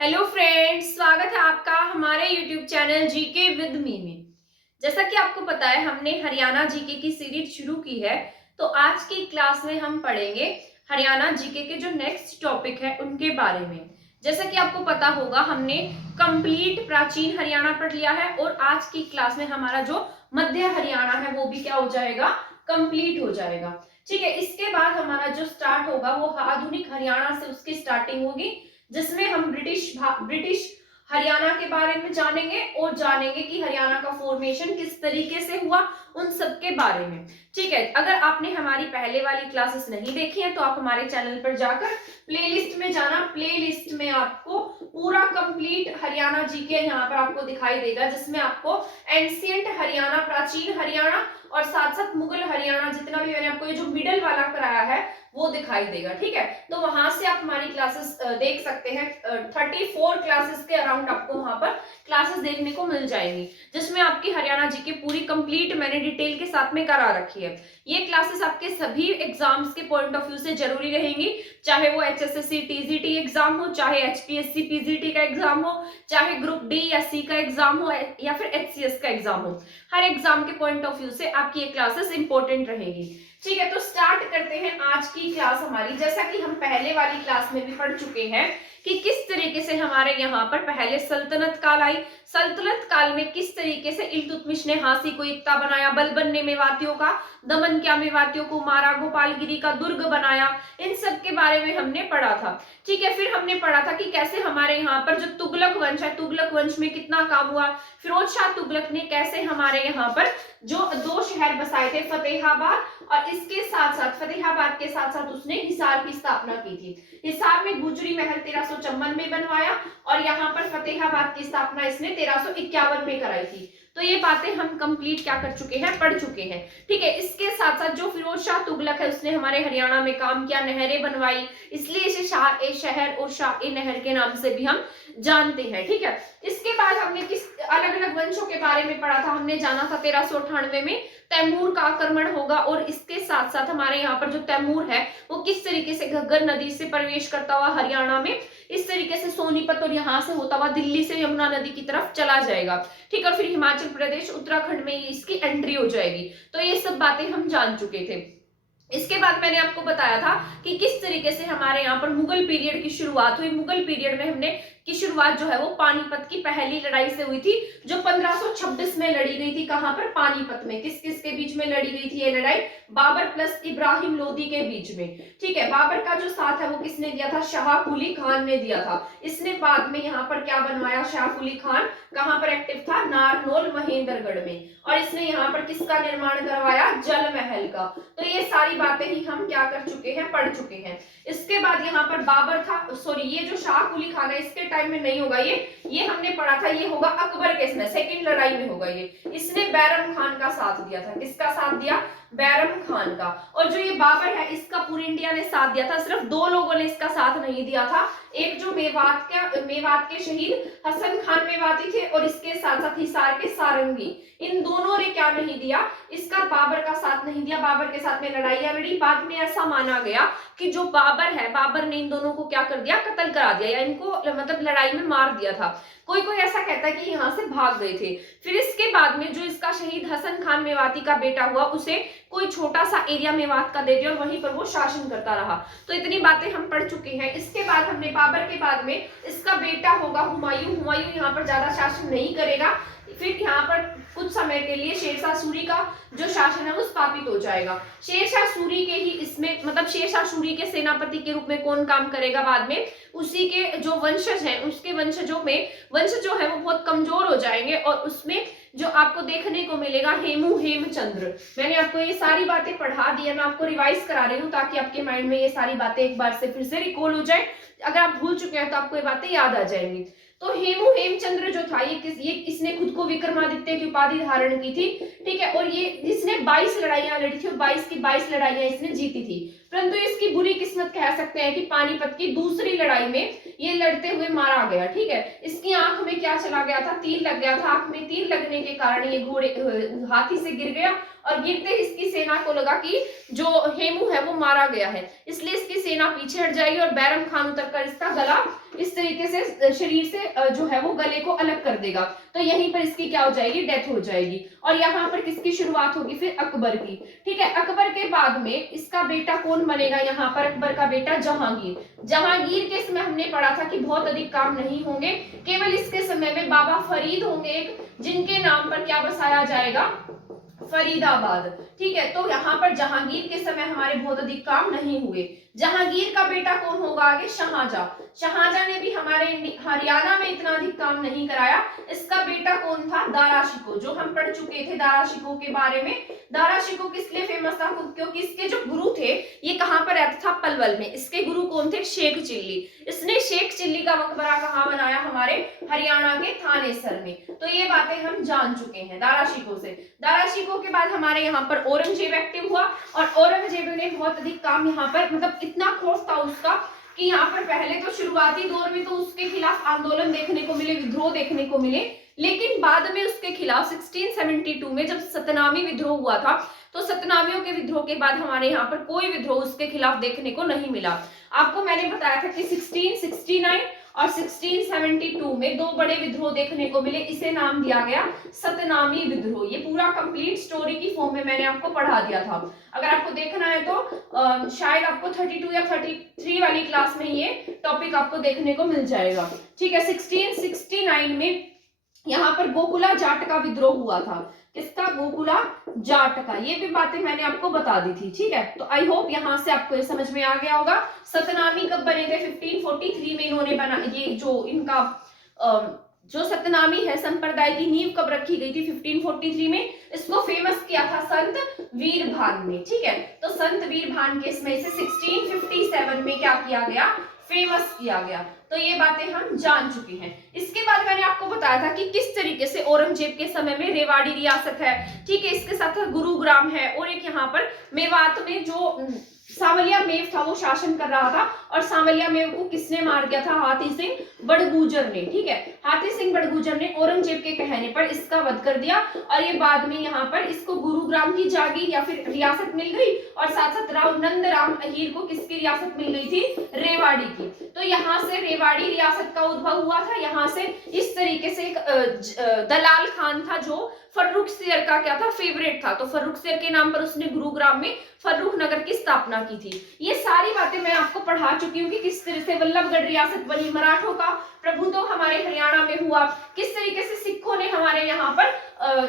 Hello friends, स्वागत है आपका हमारे YouTube channel GK with me में। जैसा कि आपको पता है, हमने हरियाणा जीके की सीरीज शुरू की है। तो आज की क्लास में हम पढ़ेंगे हरियाणा जीके के जो नेक्स्ट टॉपिक है उनके बारे में। जैसा कि आपको पता होगा, हमने कंप्लीट प्राचीन हरियाणा पढ़ लिया है और आज की क्लास में हमारा जो मध्य हरियाणा है वो भी क्या हो जाएगा, कंप्लीट हो जाएगा। ठीक है, इसके बाद हमारा जो स्टार्ट होगा वो आधुनिक हरियाणा से उसकी स्टार्टिंग होगी, जिसमें हम ब्रिटिश हरियाणा के बारे में जानेंगे और जानेंगे कि हरियाणा का फॉर्मेशन किस तरीके से हुआ, उन सब के बारे में। ठीक है, अगर आपने हमारी पहले वाली क्लासेस नहीं देखी है तो आप हमारे चैनल पर जाकर प्लेलिस्ट में जाना। प्लेलिस्ट में आपको पूरा कंप्लीट हरियाणा जीके यहाँ पर आपको दिखाई देगा, जिसमें आपको एंशिएंट हरियाणा, प्राचीन हरियाणा और साथ साथ मुगल हरियाणा, जितना भी मैंने आपको ये जो मिडल वाला कराया है वो दिखाई देगा। ठीक है, तो वहां से आप हमारी क्लासेस देख सकते हैं। 34 क्लासेस के अराउंड आपको वहां पर क्लासेस देखने को मिल जाएंगी, जिसमें आपकी हरियाणा जी की पूरी कंप्लीट मैंने डिटेल के साथ में करा रखी है। ये क्लासेस आपके सभी एग्जाम्स के पॉइंट ऑफ व्यू से जरूरी रहेंगी, चाहे वो एचएसएससी टीजीटी एग्जाम हो, चाहे एचपीएससी पीजीटी का एग्जाम हो, चाहे ग्रुप डी या सी का एग्जाम हो या फिर एचसीएस का एग्जाम हो। हर एग्जाम के पॉइंट ऑफ व्यू से आपकी ये क्लासेस इंपॉर्टेंट रहेगी। ठीक है, तो स्टार्ट करते हैं आज की क्लास हमारी। जैसा कि हम पहले वाली क्लास में भी पढ़ चुके हैं कि किस तरीके से हमारे यहाँ पर पहले सल्तनत काल आई। सल्तनत काल में किस तरीके से इल्तुतमिश ने हांसी को इक्ता बनाया, बलबन ने मेवातियों का दमन किया, मेवातियों को मारा, गोपालगिरी का दुर्ग बनाया, इन सब के बारे में हमने पढ़ा था। ठीक है, फिर हमने पढ़ा था कि कैसे हमारे यहाँ पर जो तुगलक वंश है, तुगलक वंश में कितना काम हुआ। फिरोज शाह तुगलक ने कैसे हमारे यहाँ पर जो 2 शहर बसाए थे, फतेहाबाद और इसके साथ साथ फतेहाबाद के साथ साथ उसने हिसार की स्थापना की थी। हिसार में गुजरी महल 1354 में बनवाया और यहाँ पर फतेहाबाद की स्थापना इसने 1351 में कराई थी। तो ये बातें हम कंप्लीट क्या कर चुके हैं, पढ़ चुके हैं। ठीक है, इसके साथ साथ जो फिरोज शाह तुगलक है उसने हमारे हरियाणा में काम किया, नहरें बनवाई, इसलिए इसे शाह ए शहर और शाह ए नहर के नाम से भी हम जानते हैं। ठीक है, इसके बाद हमने किस अलग अलग वंशों के बारे में पढ़ा था। हमने जाना था 1398 में तैमूर का आक्रमण होगा और इसके साथ साथ हमारे यहाँ पर जो तैमूर है वो किस तरीके से घग्गर नदी से प्रवेश करता हुआ हरियाणा में इस तरीके से सोनीपत और यहाँ से होता हुआ दिल्ली से यमुना नदी की तरफ चला जाएगा। ठीक है, और फिर हिमाचल प्रदेश, उत्तराखंड में इसकी एंट्री हो जाएगी। तो ये सब बातें हम जान चुके थे। इसके बाद मैंने आपको बताया था कि किस तरीके से हमारे यहाँ पर मुगल पीरियड की शुरुआत हुई। मुगल पीरियड में हमने की शुरुआत जो है वो पानीपत की पहली लड़ाई से हुई थी, जो 1526 में लड़ी गई थी। कहां पर? पानीपत में। किस किस के बीच में लड़ी गई थी ये लड़ाई? बाबर प्लस इब्राहिम लोदी के बीच में। ठीक है, बाबर का जो साथ है वो किसने दिया था? शाह कुली खान ने दिया था। इसने बाद में यहाँ पर क्या बनवाया? शाह कुली खान कहां पर एक्टिव था? नारनौल महेंद्रगढ़ में। और इसने यहाँ पर किसका निर्माण करवाया? जल महल का। तो ये सारी बातें ही हम क्या कर चुके हैं, पढ़ चुके हैं। इसके बाद यहाँ पर बाबर था, सॉरी ये जो शाह कुली खान है इसके टाइम में नहीं होगा, ये हमने पढ़ा था, ये होगा अकबर के समय, सेकंड लड़ाई में होगा ये। इसने बैरम खान का साथ दिया था। किसका साथ दिया? बैरम खान का। और जो ये बाबर है इसका पूरी इंडिया ने साथ दिया था, सिर्फ 2 लोगों ने इसका साथ नहीं दिया था। एक जो मेवात के शहीद हसन खान मेवाती थे और इसके साथ साथ हिसार के सारंगी, इन दोनों ने क्या नहीं दिया? इसका बाबर का साथ नहीं दिया। बाबर के साथ में लड़ाइयां लड़ी। बाद में ऐसा माना गया कि जो बाबर है, बाबर ने इन दोनों को क्या कर दिया? कत्ल करा दिया, या इनको मतलब लड़ाई में मार दिया था। कोई कोई ऐसा कहता है कि यहाँ से भाग गए थे। फिर इसके बाद में जो इसका शहीद हसन खान मेवाती का बेटा हुआ, उसे कोई छोटा सा एरिया मेवात का दे दिया और वहीं पर वो शासन करता रहा। तो इतनी बातें हम पढ़ चुके हैं। इसके बाद हमने बाबर के बाद में इसका बेटा होगा हुमायूं। हुमायूं यहाँ पर ज्यादा शासन नहीं करेगा। फिर यहाँ पर कुछ समय के लिए शेरशाह सूरी का जो शासन है वो स्थापित हो जाएगा। शेरशाह सूरी के ही इसमें मतलब शेरशाह सूरी के सेनापति के रूप में कौन काम करेगा बाद में? उसी के जो वंशज हैं, उसके वंशजों में वंश जो है वो बहुत कमजोर हो जाएंगे और उसमें जो आपको देखने को मिलेगा हेमचंद्र। मैंने आपको ये सारी बातें पढ़ा दी है, मैं आपको रिवाइज करा रही हूँ ताकि आपके माइंड में ये सारी बातें एक बार से फिर से रिकॉल हो जाए। अगर आप भूल चुके हैं तो आपको ये बातें याद आ जाएंगी। तो हेमचंद्र जो था ये इसने खुद को विक्रमादित्य की उपाधि धारण की थी। ठीक है, और ये इसने 22 लड़ाइयां लड़ी थी और 22 की 22 लड़ाइयां इसने जीती थी। परंतु इसकी बुरी किस्मत कह सकते हैं कि पानीपत की दूसरी लड़ाई में ये लड़ते हुए मारा गया। ठीक है, इसकी आंख में क्या चला गया था? तीर लग गया था। आंख में तीर लगने के कारण ये घोड़े हाथी से गिर गया और गिरते इसकी सेना को लगा कि जो हेमू है वो मारा गया है, इसलिए इसकी सेना पीछे हट जाएगी और बैरम खान उतरकर इसका गला इस तरीके से शरीर से जो है वो गले को अलग कर देगा, तो यहीं पर इसकी क्या हो जाएगी, डेथ हो जाएगी। और यहाँ पर किसकी शुरुआत होगी, फिर अकबर की। ठीक है, अकबर के बाद में इसका बेटा कौन बनेगा, यहाँ पर अकबर का बेटा जहांगीर। जहांगीर के समय हमने पढ़ा था कि बहुत अधिक काम नहीं होंगे, केवल इसके समय में बाबा फरीद होंगे एक, जिनके नाम पर क्या बसाया जाएगा, फरीदाबाद। ठीक है, तो यहाँ पर जहांगीर के समय हमारे बहुत अधिक काम नहीं हुए। जहांगीर का बेटा कौन होगा आगे, शाहजहां। शाहजहां ने भी हमारे हरियाणा में इतना अधिक काम नहीं कराया। इसका बेटा कौन था, दारा शिकोह, जो हम पढ़ चुके थे दारा शिकोह के बारे में। दारा शिकोह किस लिए फेमस था, क्योंकि इसके जो गुरु थे ये कहाँ पर रहता था, पलवल में। इसके गुरु कौन थे, शेख चिल्ली। इसने शेख चिल्ली का मकबरा कहाँ बनाया, हमारे हरियाणा के थानेसर में। तो ये बातें हम जान चुके हैं दारा शिकोह से। दारा शिकोह के बाद हमारे यहाँ पर औरंगजेब एक्टिव हुआ, और औरंगजेब ने बहुत अधिक काम यहाँ पर, मतलब इतना खौफ था उसका कि यहाँ पर पहले तो शुरुआती दौर में तो उसके खिलाफ आंदोलन देखने को मिले, विद्रोह देखने को मिले, लेकिन बाद में उसके खिलाफ 1672 में जब सतनामी विद्रोह हुआ था, तो सतनामियों के विद्रोह के बाद हमारे यहाँ पर कोई विद्रोह उसके खिलाफ देखने को नहीं मिला। आपको मैंने बताया था कि 1669 और 1672 में दो बड़े विद्रोह देखने को मिले, इसे नाम दिया गया सतनामी विद्रोह। ये पूरा कंप्लीट स्टोरी की फॉर्म में मैंने आपको पढ़ा दिया था। अगर आपको देखना है तो शायद आपको 32 या 33 वाली क्लास में ये टॉपिक आपको देखने को मिल जाएगा। ठीक है, 1669 में यहाँ पर गोकुला जाट का विद्रोह हुआ था। किसका, गोकुला जाट का। ये भी बातें मैंने आपको बता दी थी। ठीक है, तो आई होप यहाँ से आपको ये समझ में आ गया होगा। सतनामी कब बने थे, 1543 में इन्होंने बना, ये जो इनका जो सतनामी है संप्रदाय की नींव कब रखी गई थी, 1543 में। इसको फेमस किया था संत वीरभान ने। ठीक है, तो संत वीरभान के इसमें से 1657 में क्या किया गया, फेमस किया गया। तो ये बातें हम जान चुके हैं। इसके बाद मैंने आपको बताया था कि किस तरीके से औरंगजेब के समय में रेवाड़ी रियासत है, ठीक है, इसके साथ गुरुग्राम है, और एक यहाँ पर मेवात में जो सांवलिया मेव था वो शासन कर रहा था, और सांवलिया मेव को किसने मार दिया था, हाथी सिंह बड़गुजर ने। ठीक है, हाथी सिंह बड़गुजर ने औरंगजेब के कहने पर इसका वध कर दिया, और ये बाद में यहाँ पर इसको गुरुग्राम की जागीर या फिर रियासत मिल गई, और साथ साथ राव नंद राम अहीर को किसकी रियासत मिल गई थी, रेवाड़ी की। तो यहाँ से रेवाड़ी रियासत का उद्भव हुआ था। यहाँ से इस तरीके से एक दलाल खान था जो फर्रुखसियर का क्या था, फेवरेट था, तो फर्रुखसियर के नाम पर उसने गुरुग्राम में फर्रुख नगर की स्थापना की थी। ये सारी बातें मैं आपको पढ़ा चुकी हूँ कि किस तरह से वल्लभगढ़ रियासत बनी, मराठों का प्रभुत्व हमारे हरियाणा में हुआ, किस तरीके से सिखों ने हमारे यहाँ पर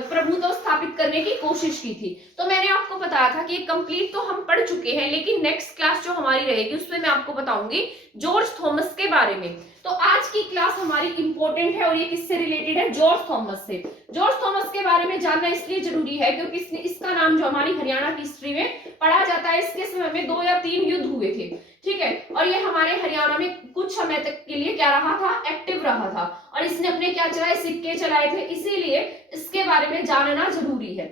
प्रभुत्व स्थापित करने की कोशिश की थी। तो मैंने आपको बताया था कि ये कंप्लीट तो हम पढ़ चुके हैं, लेकिन नेक्स्ट क्लास जो हमारी रहेगी उसमें मैं आपको बताऊंगी जॉर्ज थॉमस के बारे में। तो आज की क्लास हमारी इंपॉर्टेंट है, और ये किससे रिलेटेड है, जॉर्ज थॉमस से। जॉर्ज थॉमस के बारे में जानना इसलिए जरूरी है क्योंकि इसका नाम जो हमारी हरियाणा की हिस्ट्री में पढ़ा जाता है, इसके समय में 2 या 3 युद्ध हुए थे। ठीक है, और ये हमारे हरियाणा में कुछ समय तक के लिए क्या रहा था, एक्टिव रहा था, और इसने अपने क्या चलाए, सिक्के चलाए थे, इसीलिए इसके बारे में जानना जरूरी है।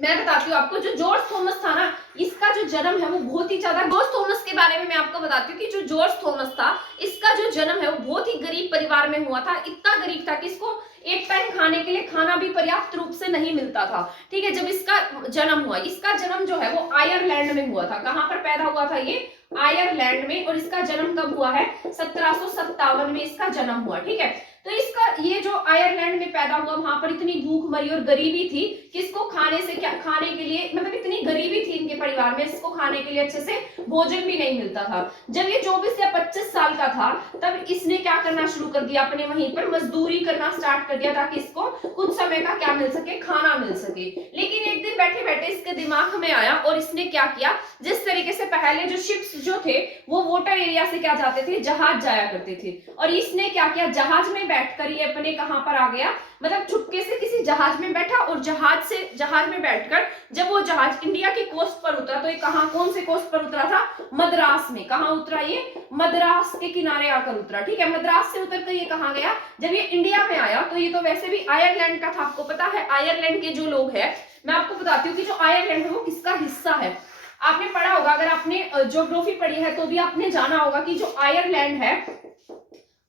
मैं बताती हूँ आपको, जो जॉर्ज थॉमस था ना, इसका जो जन्म है वो बहुत ही ज्यादा, जॉर्ज थॉमस के बारे में मैं आपको बताती हूँ कि जो जॉर्ज थॉमस था, इसका जो जन्म है वो बहुत ही गरीब परिवार में हुआ था। इतना गरीब था कि इसको एक टाइम खाने के लिए खाना भी पर्याप्त रूप से नहीं मिलता था। ठीक है, जब इसका जन्म हुआ, इसका जन्म जो है वो आयरलैंड में हुआ था। कहाँ पर पैदा हुआ था ये, आयरलैंड में, और इसका जन्म कब हुआ है, 1757 में इसका जन्म हुआ। ठीक है, तो इसका ये जो आयरलैंड में पैदा हुआ, वहां पर इतनी भूखमरी और गरीबी थी कि इसको खाने से क्या, खाने के लिए, मतलब इतनी गरीबी थी इनके परिवार में, इसको खाने के लिए अच्छे से भोजन भी नहीं मिलता था। जब ये 24 या 25 साल का था, तब इसने क्या करना शुरू कर दिया, अपने वहीं पर मजदूरी करना स्टार्ट कर दिया, ताकि इसको कुछ समय का क्या मिल सके, खाना मिल सके। लेकिन एक दिन बैठे बैठे इसके दिमाग में आया, और इसने क्या किया, जिस तरीके से पहले जो शिप्स जो थे वो वाटर एरिया से क्या जाते थे, जहाज जाया करते थे, और इसने क्या किया, जहाज में बैठकर ये अपने कहां पर आ गया, मतलब चुपके से किसी जहाज में बैठा, और जहाज में बैठकर जब वो जहाज इंडिया की कोस्ट पर उतरा, तो ये कहां, कौन से कोस्ट पर उतरा था, मद्रास में। कहां उतरा ये, मद्रास के किनारे आकर उतरा। ठीक है, मद्रास से उतरकर ये कहां गया, जब ये इंडिया में आया, तो ये तो वैसे भी आयरलैंड का था, आपको पता है आयरलैंड के जो लोग हैं, मैं आपको बताती हूँ कि जो आयरलैंड है वो किसका हिस्सा है। आपने पढ़ा होगा, अगर आपने ज्योग्राफी पढ़ी है तो भी आपने जाना होगा कि जो आयरलैंड है,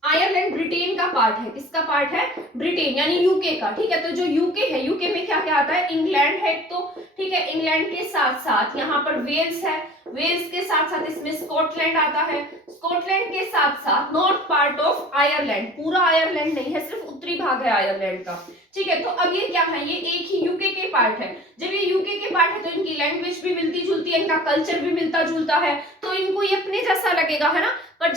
आयरलैंड ब्रिटेन का पार्ट है। किसका पार्ट है, ब्रिटेन यानी यूके का। ठीक है, तो जो यूके है, यूके में क्या क्या आता है, इंग्लैंड है तो, ठीक है, इंग्लैंड के साथ साथ यहाँ पर वेल्स है, वेल्स के साथ साथ इसमें स्कॉटलैंड आता है, स्कॉटलैंड के साथ साथ नॉर्थ पार्ट ऑफ आयरलैंड, पूरा आयरलैंड नहीं है, सिर्फ उत्तरी भाग है आयरलैंड का, ठीक है। तो अब ये क्या है, ये एक ही यूके के पार्ट है। जब ये यूके के पार्ट है तो इनकी लैंग्वेज भी मिलती जुलती है, इनका कल्चर भी मिलता जुलता है, तो इनको ये अपने जैसा लगेगा, है ना। पर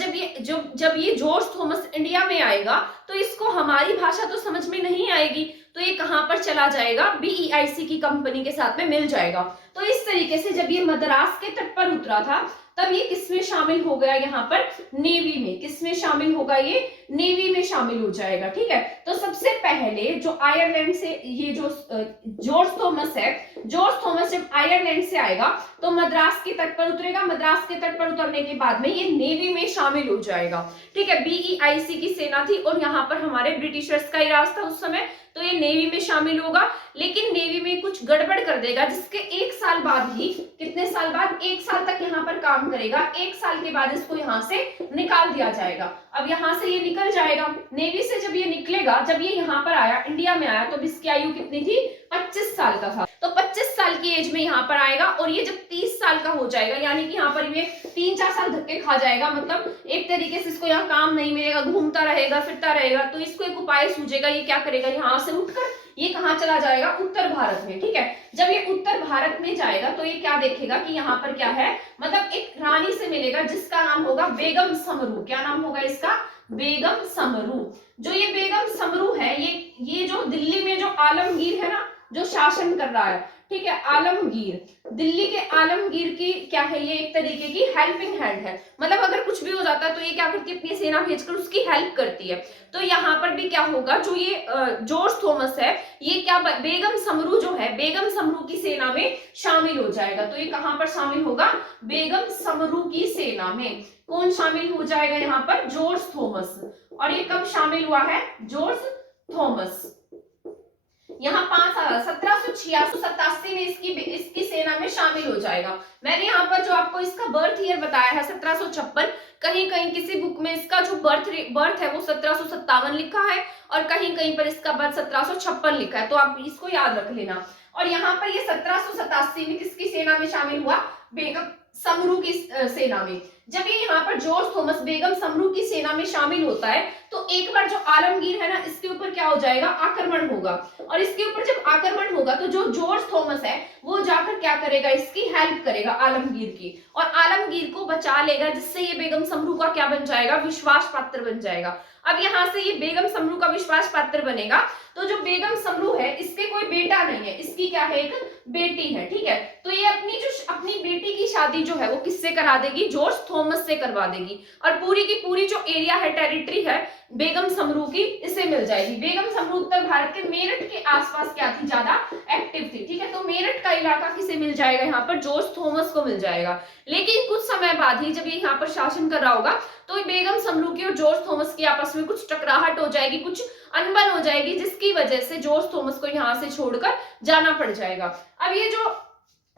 जब ये जॉर्ज थॉमस इंडिया में आएगा तो इसको हमारी भाषा तो समझ में नहीं आएगी, तो ये कहां पर चला जाएगा, BEIC की कंपनी के साथ में मिल जाएगा। तो इस तरीके से जब ये मद्रास के तट पर उतरा था तब ये किसमें शामिल हो गया, यहाँ पर नेवी में। किसमें शामिल होगा, ये नेवी में शामिल हो जाएगा, ठीक है। तो सबसे पहले जो आयरलैंड से ये जो जॉर्ज थॉमस है, जॉर्ज थॉमस जब आयरलैंड से आएगा तो मद्रास के तट पर उतरेगा, मद्रास के तट पर उतरने के बाद में ये नेवी में शामिल हो जाएगा, ठीक है। BEIC की सेना थी और यहाँ पर हमारे ब्रिटिशर्स का ही राज था उस समय, तो ये नेवी में शामिल होगा। लेकिन नेवी में कुछ गड़बड़ कर देगा, जिसके 1 साल बाद ही, कितने साल बाद, 1 साल तक यहाँ पर काम करेगा, 1 साल के बाद इसको यहाँ से निकाल दिया जाएगा। अब यहाँ से ये निकल जाएगा नेवी से, जब ये निकलेगा, जब ये यहाँ पर आया, इंडिया में आया, तो इसकी आयु कितनी थी, 25 साल का था। तो 25 साल की एज में यहाँ पर आएगा और ये जब 30 साल का हो जाएगा, यानी कि यहाँ पर ये 3-4 साल धक्के खा जाएगा, मतलब एक तरीके से इसको यहाँ काम नहीं मिलेगा, घूमता रहेगा, फिरता रहेगा, तो इसको एक उपाय सूझेगा, ये क्या करेगा, यहाँ से उठकर ये कहाँ चला जाएगा, उत्तर भारत में, ठीक है। जब ये उत्तर भारत में जाएगा तो ये क्या देखेगा कि यहाँ पर क्या है, मतलब एक रानी से मिलेगा जिसका नाम होगा बेगम समरू। क्या नाम होगा इसका, बेगम समरू। जो ये बेगम समरू है, ये जो दिल्ली में जो आलमगीर है ना, जो शासन कर रहा है, ठीक है, आलमगीर, दिल्ली के आलमगीर की क्या है, ये एक तरीके की हेल्पिंग हैंड है, मतलब अगर कुछ भी हो जाता है तो ये क्या करती है, अपनी सेना भेजकर उसकी हेल्प करती है। तो यहाँ पर भी क्या होगा, जो ये जॉर्ज थॉमस है, ये क्या, बेगम समरू जो है, बेगम समरू की सेना में शामिल हो जाएगा। तो ये कहां पर शामिल होगा, बेगम समरू की सेना में। कौन शामिल हो जाएगा यहाँ पर, जॉर्ज थॉमस। और ये कब शामिल हुआ है, जॉर्ज थॉमस, यहाँ 1786 में इसकी सेना में शामिल हो जाएगा। मैंने यहाँ पर जो आपको इसका बर्थ ईयर बताया है 1756, कहीं कहीं किसी बुक में इसका जो बर्थ है वो 1757 लिखा है और कहीं कहीं पर इसका बर्थ 1756 लिखा है, तो आप इसको याद रख लेना। और यहाँ पर ये 1787 में किसकी सेना में शामिल हुआ, बेगम समरू की सेना में। जब ये यहाँ पर जॉर्ज थॉमस बेगम समरू की सेना में शामिल होता है तो एक बार जो आलमगीर है ना, इसके ऊपर क्या हो जाएगा, आक्रमण होगा। और इसके ऊपर जब आक्रमण होगा तो जो जॉर्ज थॉमस है वो जाकर क्या करेगा, इसकी हेल्प करेगा आलमगीर की, और आलमगीर को बचा लेगा, जिससे ये बेगम समरू का क्या बन जाएगा, विश्वास पात्र बन जाएगा। अब यहाँ से ये बेगम समरू का विश्वास पात्र बनेगा, तो जो बेगम समरू है इसके कोई बेटा नहीं है, इसकी क्या है, एक बेटी है, ठीक है। तो ये अपनी बेटी की शादी जो है वो किससे करा देगी, जॉर्ज थॉमस से करवा देगी, और पूरी की पूरी जो एरिया है, टेरिटरी है बेगम समरू की, इसे मिल जाएगी। बेगम समरू उत्तर भारत के मेरठ के आसपास क्या थी, ज्यादा एक्टिव थी, ठीक है। तो मेरठ का इलाका किसे मिल जाएगा, यहाँ पर जॉर्ज थॉमस को मिल जाएगा। लेकिन कुछ समय बाद ही जब ये यहाँ पर शासन कर रहा होगा तो बेगम समरू की और जॉर्ज थॉमस की आपस में कुछ टकराहट हो जाएगी, कुछ अनबन हो जाएगी, जिसकी वजह से जॉर्ज थॉमस को यहाँ से छोड़कर जाना पड़ जाएगा। अब ये जो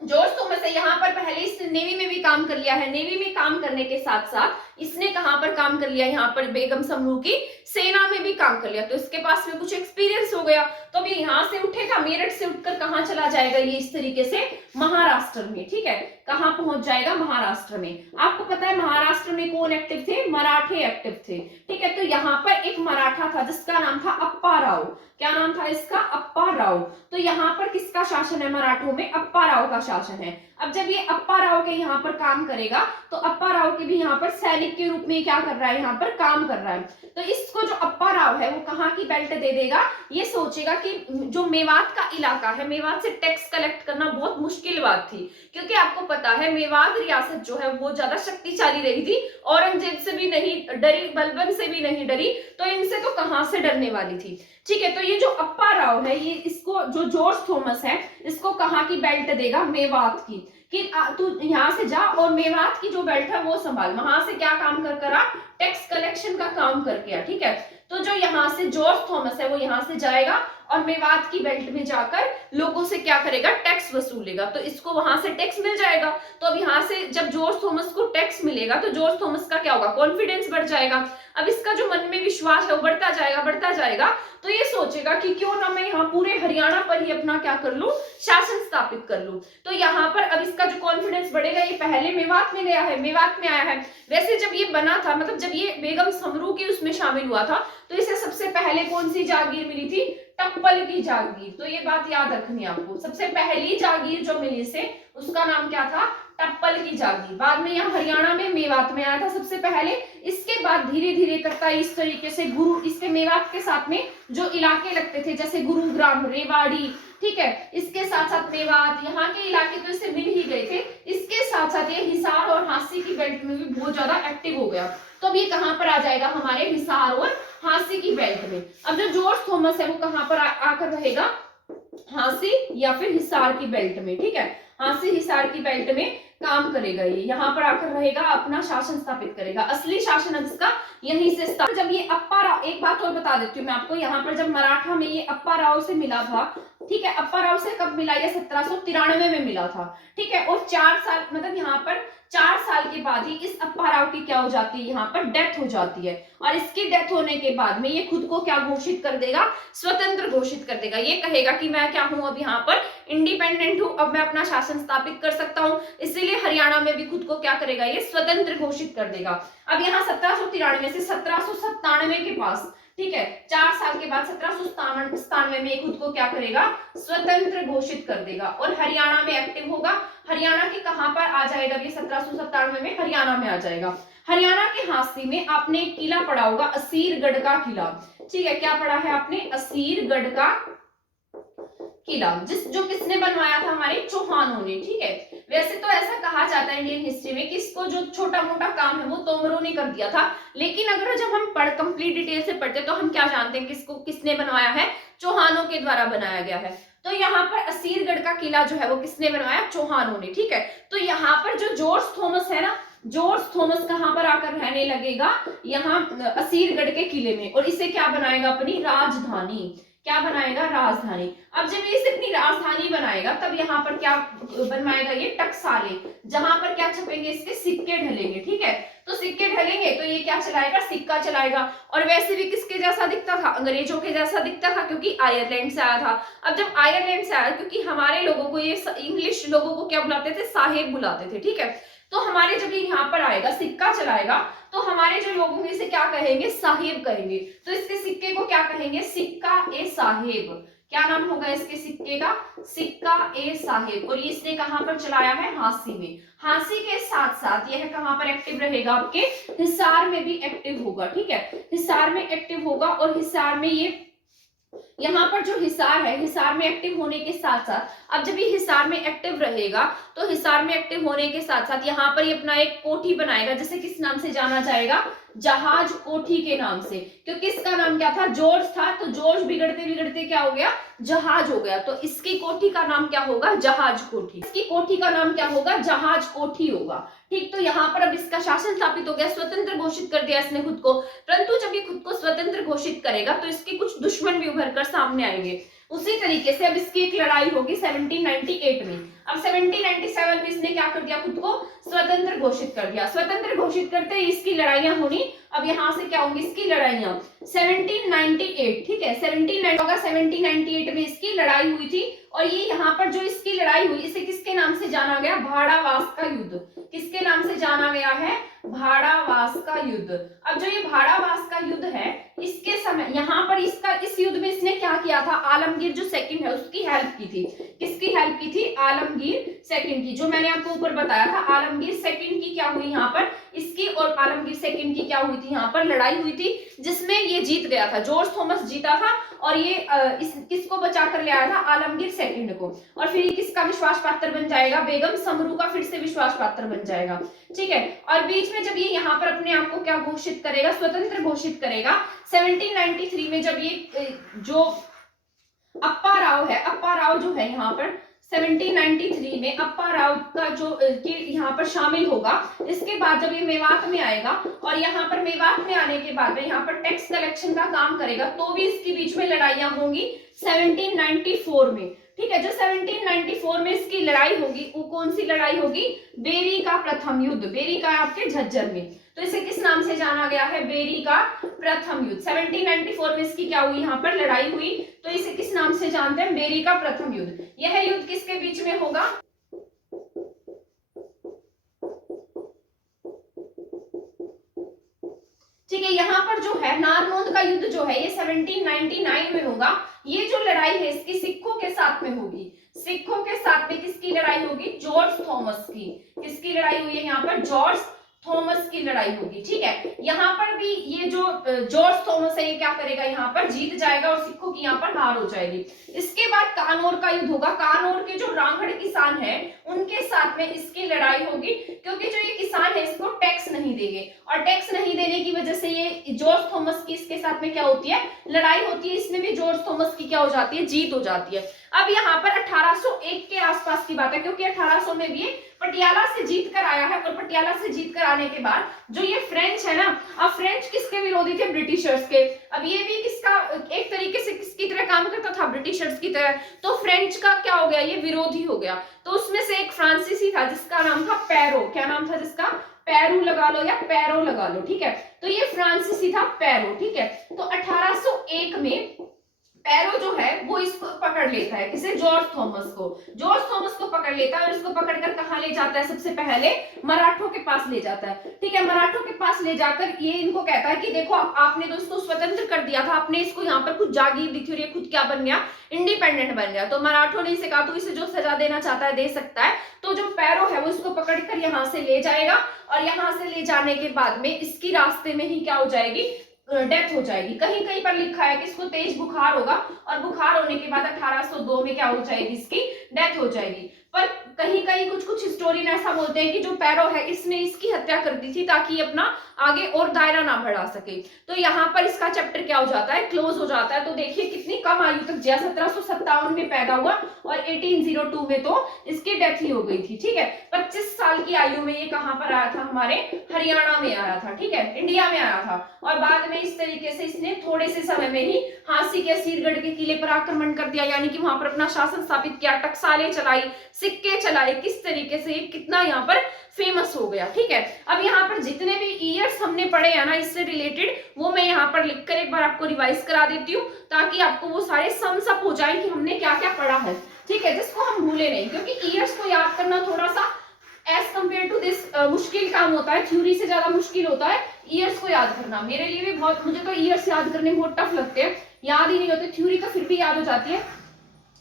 जॉर्ज थॉमस है यहाँ पर पहले इसने नेवी में भी काम कर लिया है, नेवी में काम करने के साथ साथ इसने कहां पर काम कर लिया, यहाँ पर बेगम समरू की सेना में भी काम कर लिया, तो इसके पास में कुछ एक्सपीरियंस हो गया। तो अभी यहाँ से उठेगा, मेरठ से उठकर कहां चला जाएगा, ये इस तरीके से महाराष्ट्र में, ठीक है, कहां पहुंच जाएगा, महाराष्ट्र में। आपको पता है महाराष्ट्र में कौन एक्टिव थे, मराठे एक्टिव थे, ठीक है। तो यहाँ पर एक मराठा था जिसका नाम था अप्पा राव। क्या नाम था इसका, अप्पा राव। तो यहाँ पर किसका शासन है, मराठों में अप्पा राव का शासन है। अब जब ये अप्पा राव के यहाँ पर काम करेगा तो अप्पा राव के भी यहाँ पर सैनिक के रूप में क्या कर रहा है, यहाँ पर काम कर रहा है। तो इसको जो अप्पा राव है वो कहाँ की बेल्ट दे देगा, ये सोचेगा कि जो मेवात का इलाका है, मेवात से टैक्स कलेक्ट करना बहुत मुश्किल बात थी, क्योंकि आपको पता है मेवात रियासत जो है वो ज्यादा शक्तिशाली रही थी, औरंगजेब से भी नहीं डरी, बलबन से भी नहीं डरी, तो इनसे तो कहां से डरने वाली थी, ठीक है। तो ये जो अप्पा राव है, ये इसको जो जॉर्ज थॉमस है इसको कहाँ की बेल्ट देगा, मेवात की, कि तू यहाँ से जा और मेवात की जो बेल्ट है वो संभाल, वहां से क्या काम करा, टैक्स कलेक्शन का काम करके आ, ठीक है। तो जो यहाँ से जॉर्ज थॉमस है वो यहाँ से जाएगा और मेवात की बेल्ट में जाकर लोगों से क्या करेगा, टैक्स वसूलेगा। तो इसको वहां से टैक्स मिल जाएगा। तो अब यहाँ से जब जॉर्ज थॉमस को टैक्स मिलेगा तो जॉर्ज थॉमस का क्या होगा, कॉन्फिडेंस बढ़ जाएगा। अब इसका जो मन में विश्वास है वो बढ़ता जाएगा बढ़ता जाएगा। तो ये सोचेगा कि क्यों ना मैं यहाँ पूरे हरियाणा पर ही अपना क्या कर लूं, शासन स्थापित कर लूं। तो यहाँ पर अब इसका जो कॉन्फिडेंस बढ़ेगा, ये पहले मेवात में गया है, मेवात में आया है। वैसे जब ये बना था, मतलब जब ये बेगम समरू के उसमें शामिल हुआ था, तो इसे सबसे पहले कौन सी जागीर मिली थी, टप्पल की जागीर। तो ये बात याद रखनी है आपको, सबसे पहली जागीर जो मिली से उसका नाम क्या था, टप्पल की जागीर। बाद में यहाँ हरियाणा में मेवात में आया था सबसे पहले। इसके बाद धीरे धीरे करता इस तरीके से गुरु, इसके मेवात के साथ में जो इलाके लगते थे जैसे गुरुग्राम, रेवाड़ी, ठीक है, इसके साथ साथ मेवात, यहाँ के इलाके तो इससे मिल ही गए थे। इसके साथ साथ ये हिसार और हांसी की बेल्ट में भी बहुत ज्यादा एक्टिव हो गया। तो अब ये कहाँ पर आ जाएगा, हमारे हिसार और हांसी की बेल्ट में। अब जो जॉर्ज थॉमस है वो कहाँ पर आकर रहेगा, हांसी या फिर हिसार की बेल्ट में, ठीक है, हांसी हिसार की बेल्ट में काम करेगा। ये यहाँ पर आकर रहेगा, अपना शासन स्थापित करेगा। असली शासन अब इसका यहीं से स्थापित। जब ये अप्पा राव, एक बात और बता देती हूँ मैं आपको, यहाँ पर जब मराठा में ये अप्पा राव से मिला था, ठीक है, अप्पा राव से कब मिला, ये 1793 में मिला था, ठीक है, और 4 साल, मतलब यहाँ पर 4 साल के बाद ही इस अप्पा राव की क्या हो जाती है, यहाँ पर डेथ हो जाती है। और इसकी डेथ होने के बाद में ये खुद को क्या घोषित कर देगा, स्वतंत्र घोषित कर देगा। ये कहेगा कि मैं क्या हूं, अब यहाँ पर इंडिपेंडेंट हूं, अब मैं अपना शासन स्थापित कर सकता हूं। इसीलिए हरियाणा में भी खुद को क्या करेगा, ये स्वतंत्र घोषित कर देगा। अब यहाँ 1793 से 1797 के पास, ठीक है, 4 साल के बाद 1797 में खुद को क्या करेगा, स्वतंत्र घोषित कर देगा और हरियाणा में एक्टिव होगा। हरियाणा के कहां पर आ जाएगा, ये 1797 में हरियाणा में आ जाएगा। हरियाणा के हांसी में आपने एक किला पढ़ा होगा, असीरगढ़ का किला, ठीक है, क्या पढ़ा है आपने, असीरगढ़ का किला, जो किसने बनवाया था, हमारे चौहानों ने, ठीक है। वैसे तो ऐसा कहा जाता है इंडियन हिस्ट्री में कि इसको जो छोटा मोटा काम है वो तोमरों ने कर दिया था, लेकिन अगर जब हम कंप्लीट डिटेल से पढ़ते तो हम क्या जानते हैं किसको, किसने बनवाया है, चौहानों के द्वारा बनाया गया है। तो यहाँ पर असीरगढ़ का किला जो है वो किसने बनवाया, चौहानों ने, ठीक है। तो यहाँ पर जो जॉर्ज थॉमस है ना, जॉर्ज थॉमस कहां पर आकर रहने लगेगा, यहाँ असीरगढ़ के किले में, और इसे क्या बनाएगा, अपनी राजधानी, क्या बनाएगा, राजधानी। अब जब ये अपनी राजधानी बनाएगा तब यहाँ पर क्या बनवाएगा, ये टकसाले, जहां पर क्या छपेंगे, इसके सिक्के ढलेंगे, ठीक है। तो सिक्के ढलेंगे तो ये क्या चलाएगा, सिक्का चलाएगा। और वैसे भी किसके जैसा दिखता था, अंग्रेजों के जैसा दिखता था, क्योंकि आयरलैंड से आया था। अब जब आयरलैंड से आया, क्योंकि हमारे लोगों को ये इंग्लिश लोगों को क्या बुलाते थे, साहेब बुलाते थे, ठीक है। तो हमारे जब ये यहाँ पर आएगा, सिक्का चलाएगा, तो हमारे जो लोग होंगे इसे क्या कहेंगे, साहेब कहेंगे। तो इसके सिक्के को क्या कहेंगे, सिक्का ए साहेब। क्या नाम होगा इसके सिक्के का, सिक्का ए साहेब। और ये इसने कहां पर चलाया है, हांसी में। हांसी के साथ साथ यह कहां पर एक्टिव रहेगा, आपके हिसार में भी एक्टिव होगा, ठीक है, हिसार में एक्टिव होगा। और हिसार में ये यहाँ पर जो हिसार है, हिसार में एक्टिव होने के साथ साथ, अब जब ये हिसार में एक्टिव रहेगा तो हिसार में एक्टिव होने के साथ साथ यहाँ पर ये अपना एक कोठी बनाएगा, जिसे किस नाम से जाना जाएगा, जहाज कोठी के नाम से। क्योंकि इसका नाम क्या था, जॉर्ज था, तो जॉर्ज बिगड़ते बिगड़ते क्या हो गया, जहाज हो गया। तो इसकी कोठी का नाम क्या होगा, जहाज कोठी। इसकी कोठी का नाम क्या होगा, जहाज कोठी होगा, ठीक। तो यहाँ पर अब इसका शासन स्थापित हो गया, स्वतंत्र घोषित कर दिया इसने खुद को। परंतु जब ये खुद को स्वतंत्र घोषित करेगा तो इसके कुछ दुश्मन भी उभर कर सामने आएंगे। उसी तरीके से अब इसकी एक लड़ाई होगी 1798 में। अब 1797 में इसने क्या कर दिया, खुद को स्वतंत्र घोषित कर दिया। स्वतंत्र घोषित करते ही इसकी लड़ाइयां होनी। अब यहाँ से क्या होंगी इसकी लड़ाइयां, 1798, ठीक है, 1798 में इसकी लड़ाई हुई थी। और ये यहाँ पर जो इसकी लड़ाई हुई, इसे किसके नाम से जाना गया, भाड़ावास का युद्ध। किसके नाम से जाना गया है, भाड़ावास का युद्ध। अब जो ये भाड़ावास का युद्ध है, इसके समय यहाँ पर इस युद्ध में इसने क्या किया था, आलमगीर जो सेकंड है उसकी हेल्प की थी। किसकी हेल्प की थी, आलमगीर सेकंड की। जो मैंने आपको ऊपर बताया था, आलमगीर सेकंड की क्या हुई यहाँ पर, इसकी और आलमगीर सेकंड की क्या हुई थी, यहाँ पर लड़ाई हुई थी, जिसमें ये जीत गया था, जॉर्ज थॉमस जीता था। और ये किसको बचा कर ले आया था, आलमगीर सेकंड को। और फिर ये किसका विश्वास पात्र बन जाएगा, बेगम समरू का फिर से विश्वास पात्र बन जाएगा, ठीक है। और बीच में जब ये यहाँ पर अपने आप को क्या घोषित करेगा, स्वतंत्र घोषित करेगा 1793 में, जब ये जो अप्पा राव है, अप्पा राव जो है यहाँ पर 1793 में अप्पा राव का जो यहाँ पर शामिल होगा। इसके बाद जब ये मेवात में आएगा और यहाँ पर मेवात में आने के बाद में यहाँ पर टैक्स कलेक्शन का काम करेगा, तो भी इसके बीच में लड़ाइयां होंगी 1794 में। ठीक है, जो 1794 में इसकी लड़ाई होगी वो कौन सी लड़ाई होगी? बेरी का प्रथम युद्ध। बेरी का आपके झज्जर में, तो इसे किस नाम से जाना गया है? बेरी का प्रथम युद्ध। 1794 में इसकी क्या हुई? यहाँ पर लड़ाई हुई, तो इसे किस नाम से जानते हैं? बेरी का प्रथम युद्ध। यह युद्ध किसके बीच में होगा? ठीक है, यहाँ पर जो है नारनौंद का युद्ध जो है ये 1799 में होगा। ये जो लड़ाई है इसकी सिखों के साथ में होगी। सिखों के साथ में किसकी लड़ाई होगी? जॉर्ज थॉमस की। किसकी लड़ाई हुई है यहाँ पर? जॉर्ज थॉमस की लड़ाई होगी। ठीक है, यहाँ पर भी ये जो जॉर्ज थॉमस है ये क्या करेगा? यहाँ पर जीत जाएगा और सिखों की यहाँ पर हार हो जाएगी। इसके बाद कानौर का युद्ध होगा। कानौर के जो रांगड़ किसान हैं उनके साथ में इसकी लड़ाई होगी, क्योंकि जो ये किसान है इसको टैक्स नहीं देंगे और टैक्स नहीं देने की वजह से ये जॉर्ज थॉमस की इसके साथ में क्या होती है? लड़ाई होती है। इसमें भी जॉर्ज थॉमस की क्या हो जाती है? जीत हो जाती है। अब यहाँ पर 1801 के आसपास की बात है, क्योंकि 1800 में भी पटियाला से जीत कर आया है और पटियाला से जीत कर आने के बाद जो ये फ्रेंच है ना, अब फ्रेंच किसके विरोधी थे? ब्रिटिशर्स के। अब ये भी किसका एक तरीके से किसकी तरह काम करता था? ब्रिटिशर्स की तरह। तो फ्रेंच का क्या हो गया? ये विरोधी हो गया। तो उसमें से एक फ्रांसीसी था जिसका नाम था पैरो। क्या नाम था जिसका? पैरू लगा लो या पैरो लगा लो। ठीक है, तो ये फ्रांसीसी था पैरो। ठीक है, तो 1801 में पैरो जो है वो इसको पकड़ लेता है। किसे? जॉर्ज थॉमस को। जॉर्ज थॉमस को पकड़ लेता है और इसको पकड़कर कहां ले जाता है? सबसे पहले मराठों के पास ले जाता है। ठीक है, मराठों के पास ले जाकर ये इनको कहता है कि देखो आपने तो इसको स्वतंत्र कर दिया था, आपने इसको यहाँ पर कुछ जागीर दी थी और ये खुद क्या बन गया? इंडिपेंडेंट बन गया। तो मराठों ने इसे कहा तो इसे जो सजा देना चाहता है दे सकता है। तो जो पैरो है वो इसको पकड़कर यहाँ से ले जाएगा और यहाँ से ले जाने के बाद में इसकी रास्ते में ही क्या हो जाएगी? डेथ हो जाएगी। कहीं कहीं पर लिखा है कि इसको तेज बुखार होगा और बुखार होने के बाद 1802 में क्या हो जाएगी? इसकी डेथ हो जाएगी। पर कहीं कहीं कुछ कुछ हिस्टोरियन ऐसा बोलते हैं कि जो पैरो है इसने इसकी हत्या कर दी थी ताकि अपना आगे और दायरा ना बढ़ा सके। तो यहाँ पर इसका चैप्टर क्या हो जाता है? क्लोज हो जाता है। तो देखिए कितनी कम आयु तक जिया। 1757 में पैदा हुआ और 1802 में तो इसकी डेथ ही हो गई थी। ठीक है, 25 साल की आयु में ये कहाँ पर आया था? हमारे हरियाणा में आया था। ठीक है, इंडिया में आया था और बाद में इस तरीके से इसने थोड़े से समय में ही हांसी के सीरगढ़ के किले पर आक्रमण कर दिया, यानी कि वहां पर अपना शासन स्थापित किया, टकसालें चलाई, सिक्के चलाए। किस तरीके से कितना यहाँ पर फेमस हो गया। ठीक है, अब यहाँ पर जितने भी ईयर्स हमने पढ़े हैं ना इससे रिलेटेड, वो मैं यहाँ पर लिखकर एक बार आपको रिवाइज करा देती हूँ ताकि आपको वो सारे सम्स अप हो जाए कि हमने क्या क्या पढ़ा है। ठीक है, जिसको हम भूले नहीं, क्योंकि ईयर्स को याद करना थोड़ा सा एज कम्पेयर टू दिस मुश्किल काम होता है। थ्योरी से ज्यादा मुश्किल होता है ईयर्स को याद करना। मेरे लिए भी बहुत, मुझे तो ईयर्स याद करने बहुत टफ लगते हैं, याद ही नहीं होते। थ्योरी तो फिर भी याद हो जाती है,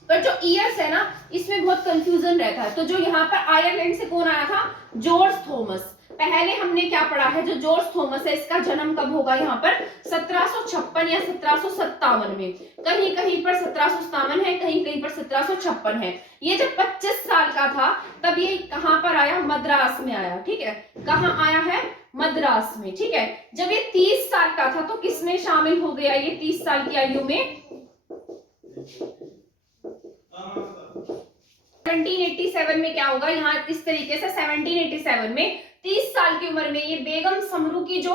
पर जो ईयर्स है ना इसमें बहुत कंफ्यूजन रहता है। तो जो यहाँ पर आयरलैंड से कौन आया था? George Thomas. पहले हमने क्या पढ़ा है? जो जॉर्ज थॉमस है इसका जन्म कब होगा? यहाँ पर 1756 या 1757 में। कहीं कहीं पर 1757 है, कहीं कहीं पर 1756 है। ये जब 25 साल का था तब ये कहाँ पर आया? मद्रास में आया। ठीक है, कहाँ आया है? मद्रास में। ठीक है, जब ये 30 साल का था तो किसमें शामिल हो गया? ये 30 साल की आयु में 1787 में क्या होगा? यहाँ इस तरीके से 1787 में 30 साल की उम्र में ये बेगम समरू की जो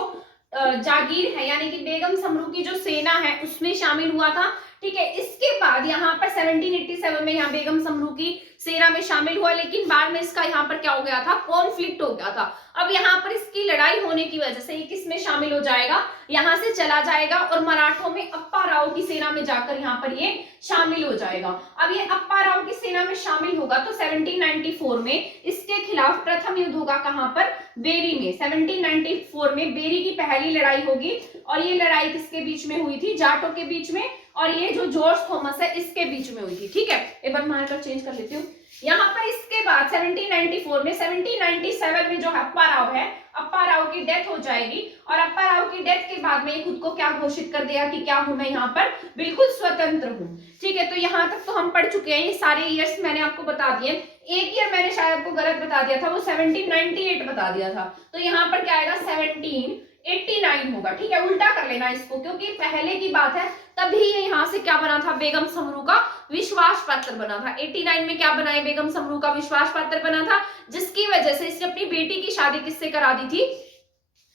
जागीर है, यानी कि बेगम समरू की जो सेना है उसमें शामिल हुआ था। ठीक है, इसके बाद यहाँ पर 1787 में यहाँ बेगम समरू की सेना में शामिल हुआ, लेकिन बाद में इसका यहाँ पर क्या हो गया था? कॉन्फ्लिक्ट हो गया था। अब यहाँ पर इसकी लड़ाई होने की वजह से ये किस में शामिल हो जाएगा? यहाँ से चला जाएगा और मराठों में अप्पा राव की सेना में जाकर यहाँ पर ये शामिल हो जाएगा। अब ये अप्पा राव की सेना में शामिल होगा तो 1794 में इसके खिलाफ प्रथम युद्ध होगा। कहाँ पर? बेरी में। 1794 में बेरी की पहली लड़ाई होगी और ये लड़ाई किसके बीच में हुई थी? जाटों के बीच में, और ये जो जॉर्ज थॉमस है इसके बीच में हुई थी। ठीक है, एक बार मार्कर चेंज कर लेती हूँ। यहाँ पर इसके बाद 1794 में 1797 में जो अप्पा राव है, अप्पा राव की डेथ हो जाएगी और अप्पा राव की डेथ के बाद में खुद को क्या घोषित कर दिया कि क्या हूं मैं यहाँ पर बिल्कुल स्वतंत्र हूँ। ठीक है, तो यहाँ तक तो हम पढ़ चुके हैं। ये सारे ईयर्स मैंने आपको बता दिए। एक ईयर मैंने शायद आपको गलत बता दिया था, वो 1798 बता दिया था। तो यहाँ पर क्या आएगा? 17 89 होगा। ठीक है, उल्टा कर लेना इसको, क्योंकि पहले की बात है, तभी ये यहाँ से क्या बना था, बेगम समरू का विश्वास पात्र बना था। 89 में क्या बना है, बेगम समरू का विश्वास पात्र बना था, जिसकी वजह से इसने अपनी बेटी की शादी किससे करा दी थी,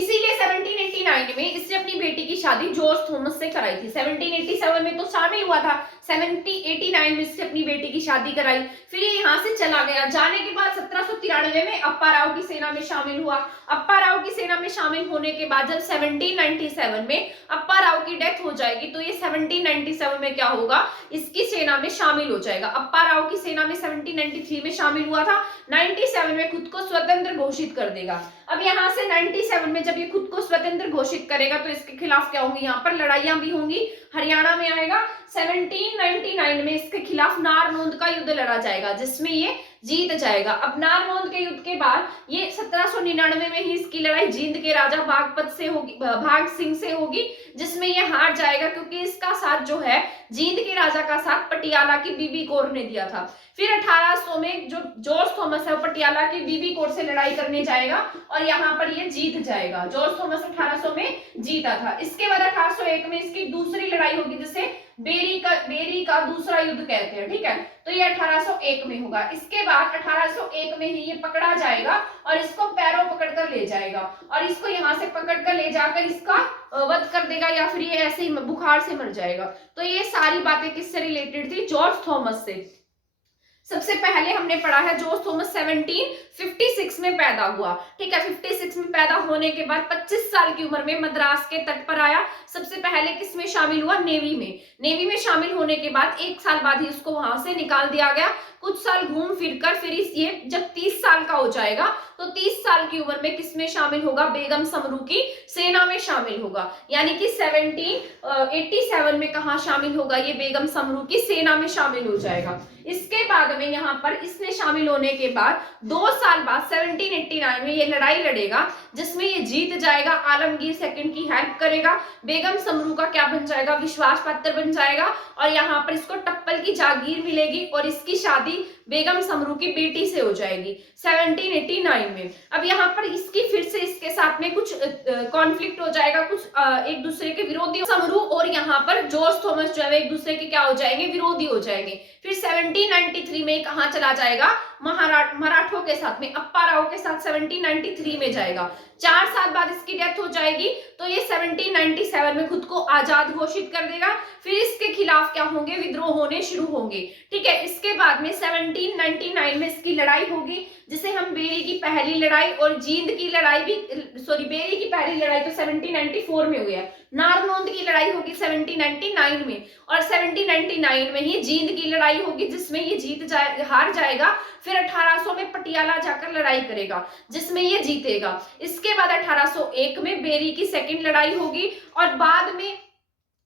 इसीलिए 1789 में इसने अपनी बेटी की शादी जॉर्ज थॉमस से कराई थी। 1787 में तो शामिल हुआ था, 1789 में इसने अपनी बेटी की शादी कराई, फिर ये यहाँ से चला गया। जाने के बाद 1793 में अप्पा राव की सेना में शामिल हुआ। अप्पा राव की सेना में शामिल होने के बाद जब 1797 में अप्पा राव की डेथ हो जाएगी, तो ये 1797 में क्या होगा, इसकी सेना में शामिल हो जाएगा। अप्पा राव की सेना में 1793 में शामिल हुआ था, 97 में खुद को स्वतंत्र घोषित कर देगा। अब यहाँ से 97 में जब ये खुद को स्वतंत्र घोषित करेगा, तो इसके खिलाफ क्या होंगी, यहाँ पर लड़ाइयां भी होंगी। हरियाणा में आएगा। 1799 में इसके खिलाफ नारनौंद का युद्ध लड़ा जाएगा, जिसमें ये जीत जाएगा। अब नारनौंद के युद्ध के बाद ये 1799 में ही इसकी लड़ाई जींद के राजा बागपत से होगी, भाग सिंह से होगी, जिसमें ये हार जाएगा, क्योंकि इसका साथ जो है जींद के राजा का साथ पटियाला की बीबी कौर ने दिया था। फिर 1800 में जो जॉर्ज थॉमस है वो पटियाला की बीबी कौर से लड़ाई करने जाएगा और यहाँ पर ये जीत जाएगा। जॉर्ज थॉमस 1800 में जीता था। इसके बाद 1801 में इसकी दूसरी लड़ाई होगी, जिसे बेरी का दूसरा युद्ध कहते हैं। ठीक है, तो ये 1801 में होगा। इसके बाद 1801 में ही ये पकड़ा जाएगा और इसको पैरों पकड़कर ले जाएगा और इसको यहाँ से पकड़कर ले जाकर इसका वध कर देगा, या फिर ये ऐसे ही बुखार से मर जाएगा। तो ये सारी बातें किससे रिलेटेड थी, जॉर्ज थॉमस से। सबसे पहले हमने पढ़ा है जॉर्ज थॉमस 1756 में पैदा हुआ। ठीक है, 56 में पैदा होने के बाद 25 साल की उम्र में मद्रास के तट पर आया। सबसे पहले किस में शामिल हुआ, नेवी में। नेवी में शामिल होने के बाद 1 साल बाद ही उसको वहां से निकाल दिया गया। कुछ साल घूम फिर कर फिर ये जब 30 साल का हो जाएगा, तो 30 साल की उम्र में किस में शामिल होगा, बेगम समरू की सेना में शामिल होगा। यानी कि 1787 में कहा शामिल होगा, ये बेगम समरू की सेना में शामिल हो जाएगा। इसके बाद में यहाँ पर इसमें शामिल होने के बाद 2 साल बाद 1789 में ये लड़ाई लड़ेगा, जिसमें ये जीत जाएगा। आलमगीर सेकंड की हेल्प करेगा। बेगम समरू का क्या बन जाएगा, विश्वास पात्र बन जाएगा और यहाँ पर इसको टप्पल की जागीर मिलेगी और इसकी शादी बेगम समरू की बेटी से हो जाएगी 1789 में। अब यहाँ पर इसकी फिर से इसके साथ में कुछ कॉन्फ्लिक्ट हो जाएगा, कुछ एक दूसरे के विरोधी, समरू और यहाँ पर जॉर्ज थॉमस जो है एक दूसरे के क्या हो जाएंगे, विरोधी हो जाएंगे। फिर 1793 में कहाँ चला जाएगा, मराठों के साथ में, अप्पा राव के साथ 1793 में जाएगा। 4 साल बाद इसकी डेथ हो जाएगी, तो ये 1797 में खुद को आजाद घोषित कर देगा। फिर इसके खिलाफ क्या होंगे, विद्रोह होने शुरू होंगे। ठीक है, इसके बाद में 1799 में इसकी लड़ाई होगी, जिसे हम बेरी की पहली लड़ाई और जींद की लड़ाई भी, बेरी की पहली लड़ाई तो 1794 में हुई है, नारनौंद की लड़ाई होगी 1799 में और 1799 में ही जींद की लड़ाई होगी, जिसमें ये हार जाएगा। फिर 1800 में पटियाला जाकर लड़ाई करेगा, जिसमें ये जीतेगा। इसके बाद 1801 में बेरी की सेकंड लड़ाई होगी और बाद में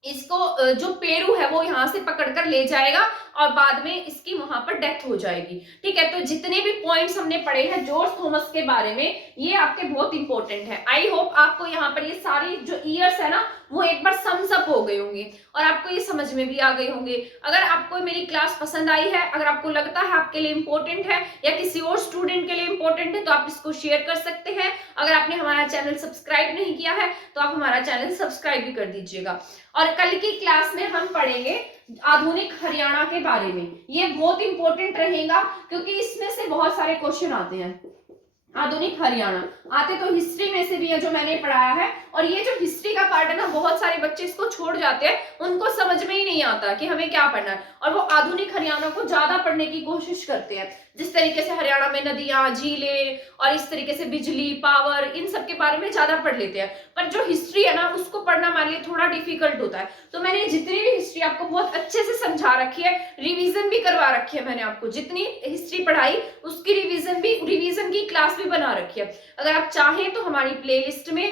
इसको जो पेरू है वो यहाँ से पकड़कर ले जाएगा और बाद में इसकी वहां पर डेथ हो जाएगी। ठीक है, तो जितने भी पॉइंट्स हमने पढ़े हैं जॉर्ज थॉमस के बारे में, ये आपके बहुत इंपॉर्टेंट है। आई होप आपको यहाँ पर ये सारी जो ईयर्स है ना, वो एक बार सम्स अप हो गए होंगे और आपको ये समझ में भी आ गए होंगे। अगर आपको मेरी क्लास पसंद आई है, अगर आपको लगता है आपके लिए इंपॉर्टेंट है या किसी और स्टूडेंट के लिए इंपॉर्टेंट है, तो आप इसको शेयर कर सकते हैं। अगर आपने हमारा चैनल सब्सक्राइब नहीं किया है, तो आप हमारा चैनल सब्सक्राइब भी कर दीजिएगा। और कल की क्लास में हम पढ़ेंगे आधुनिक हरियाणा के बारे में। ये बहुत इंपॉर्टेंट रहेगा, क्योंकि इसमें से बहुत सारे क्वेश्चन आते हैं। आधुनिक हरियाणा आते तो हिस्ट्री में से भी है, जो मैंने पढ़ाया है। और ये जो हिस्ट्री का पार्ट है ना, बहुत सारे बच्चे इसको छोड़ जाते हैं, उनको समझ में ही नहीं आता कि हमें क्या पढ़ना है, और वो आधुनिक हरियाणा को ज्यादा पढ़ने की कोशिश करते हैं। जिस तरीके से हरियाणा में नदियां, झीलें और इस तरीके से बिजली, पावर, इन सब के बारे में ज्यादा पढ़ लेते हैं। पर जो हिस्ट्री है ना, उसको पढ़ना हमारे लिए थोड़ा डिफिकल्ट होता है। तो मैंने जितनी भी हिस्ट्री आपको बहुत अच्छे से समझा रखी है, रिवीजन भी करवा रखी है मैंने आपको। जितनी हिस्ट्री पढ़ाई उसकी रिवीजन की क्लास भी बना रखी है। अगर आप चाहें तो हमारी प्लेलिस्ट में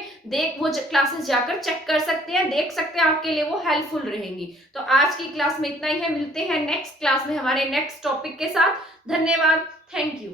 वो क्लासेस जाकर चेक कर सकते हैं, देख सकते हैं, आपके लिए वो हेल्पफुल रहेंगी। तो आज की क्लास में इतना ही है। मिलते हैं नेक्स्ट क्लास में हमारे नेक्स्ट टॉपिक के साथ। धन्यवाद, थैंक यू।